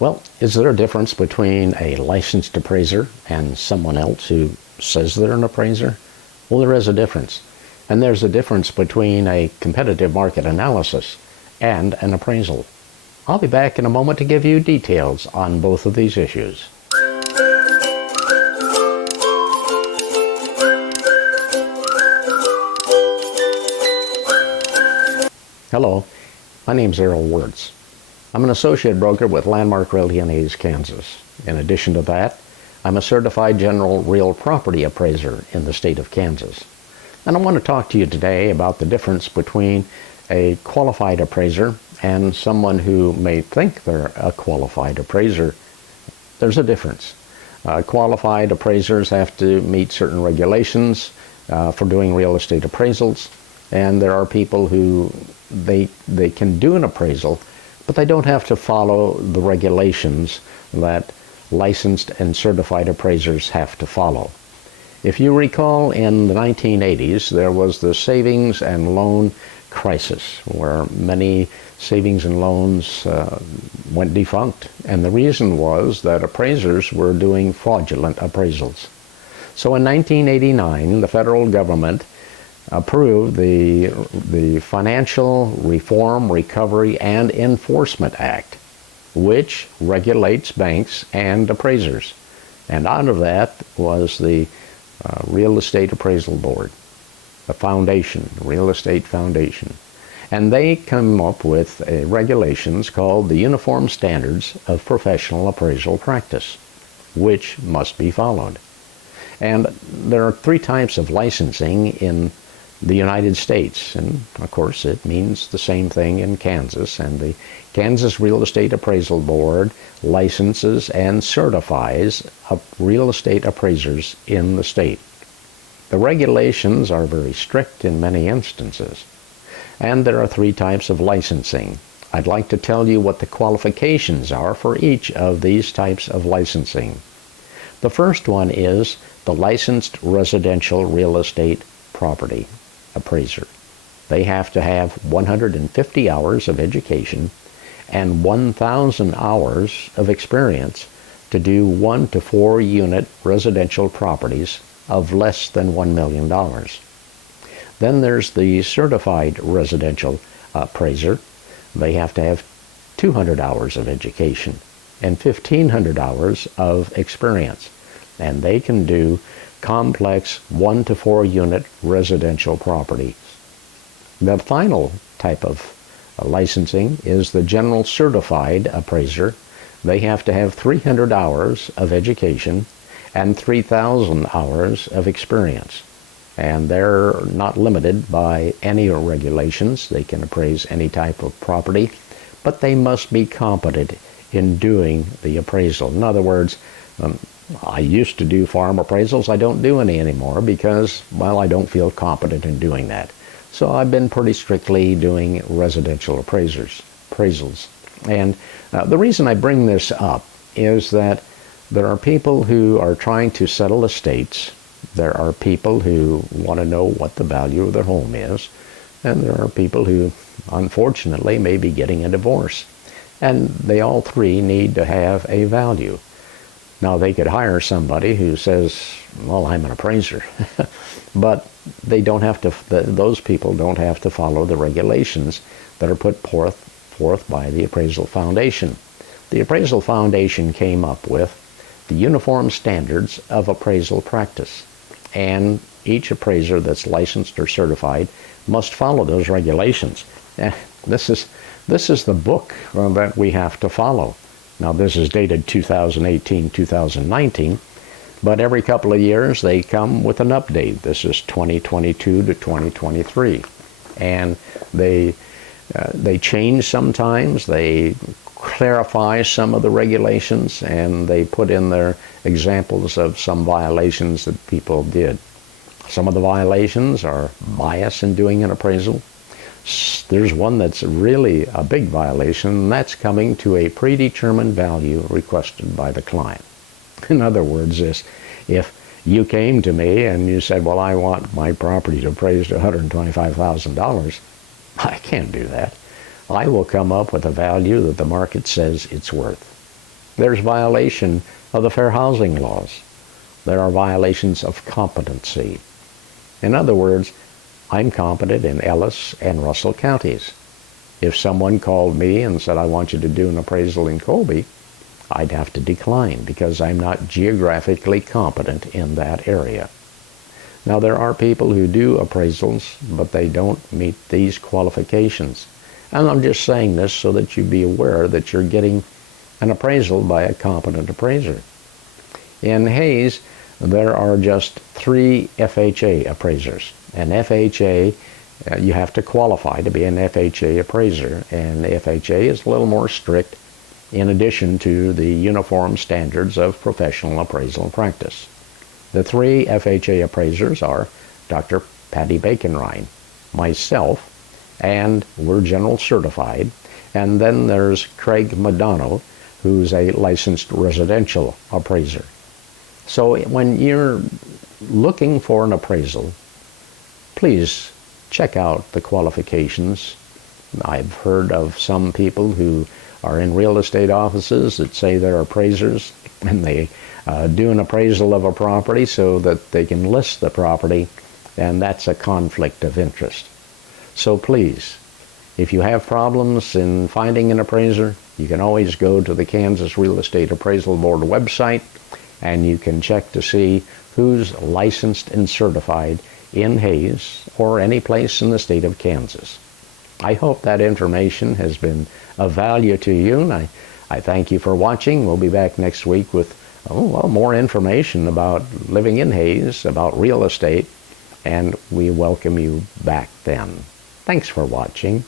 Well, is there a difference between a licensed appraiser and someone else who says they're an appraiser? Well, there is a difference. And there's a difference between a competitive market analysis and an appraisal. I'll be back in a moment to give you details on both of these issues. Hello, my name's Errol Wirtz. I'm an associate broker with Landmark Realty in Hays, Kansas. In addition to that, I'm a certified general real property appraiser in the state of Kansas. And I want to talk to you today about the difference between a qualified appraiser and someone who may think they're a qualified appraiser. There's a difference. Qualified appraisers have to meet certain regulations for doing real estate appraisals, and there are people who they can do an appraisal, but they don't have to follow the regulations that licensed and certified appraisers have to follow. If you recall, in the 1980s, there was the savings and loan crisis where many savings and loans went defunct. And the reason was that appraisers were doing fraudulent appraisals. So in 1989, the federal government approved the Financial Reform, Recovery, and Enforcement Act, which regulates banks and appraisers. And out of that was the Real Estate Appraisal Board, a foundation, Real Estate Foundation. And they come up with regulations called the Uniform Standards of Professional Appraisal Practice, which must be followed. And there are three types of licensing in the United States, and of course it means the same thing in Kansas, and the Kansas Real Estate Appraisal Board licenses and certifies real estate appraisers in the state. The regulations are very strict in many instances, and there are three types of licensing. I'd like to tell you what the qualifications are for each of these types of licensing. The first one is the licensed residential real estate property appraiser. They have to have 150 hours of education and 1,000 hours of experience to do 1 to 4 unit residential properties of less than $1 million. Then there's the certified residential appraiser. They have to have 200 hours of education and 1,500 hours of experience, and they can do complex 1 to 4 unit residential properties. The final type of licensing is the general certified appraiser. They have to have 300 hours of education and 3,000 hours of experience. And they're not limited by any regulations. They can appraise any type of property, but they must be competent in doing the appraisal. In other words, I used to do farm appraisals. I don't do any anymore because, well, I don't feel competent in doing that. So I've been pretty strictly doing residential appraisals. And the reason I bring this up is that there are people who are trying to settle estates. There are people who want to know what the value of their home is. And there are people who, unfortunately, may be getting a divorce. And they all three need to have a value. Now, they could hire somebody who says, well, I'm an appraiser, but they don't have to, those people don't have to follow the regulations that are put forth by the Appraisal Foundation. The Appraisal Foundation came up with the Uniform Standards of Appraisal Practice, and each appraiser that's licensed or certified must follow those regulations. This is the book that we have to follow. Now, this is dated 2018, 2019, but every couple of years they come with an update. This is 2022 to 2023. And they change sometimes, they clarify some of the regulations, and they put in their examples of some violations that people did. Some of the violations are bias in doing an appraisal. There's one that's really a big violation, and that's coming to a predetermined value requested by the client. In other words, if you came to me and you said, well, I want my property appraised at $125,000, I can't do that. I will come up with a value that the market says it's worth. There's violation of the fair housing laws. There are violations of competency. In other words, I'm competent in Ellis and Russell counties. If someone called me and said, I want you to do an appraisal in Colby, I'd have to decline because I'm not geographically competent in that area. Now, there are people who do appraisals, but they don't meet these qualifications. And I'm just saying this so that you be aware that you're getting an appraisal by a competent appraiser. In Hays, there are just 3 FHA appraisers. An FHA, you have to qualify to be an FHA appraiser, and FHA is a little more strict in addition to the uniform standards of professional appraisal practice. The 3 FHA appraisers are Dr. Patty Baconrine, myself, and we're general certified. And then there's Craig Madonna, who's a licensed residential appraiser. So when you're looking for an appraisal, please check out the qualifications. I've heard of some people who are in real estate offices that say they're appraisers, and they do an appraisal of a property so that they can list the property, and that's a conflict of interest. So please, if you have problems in finding an appraiser, you can always go to the Kansas Real Estate Appraisal Board website, and you can check to see who's licensed and certified in Hays or any place in the state of Kansas. I hope that information has been of value to you, and I thank you for watching. We'll be back next week with more information about living in Hays, about real estate, and we welcome you back then. Thanks for watching.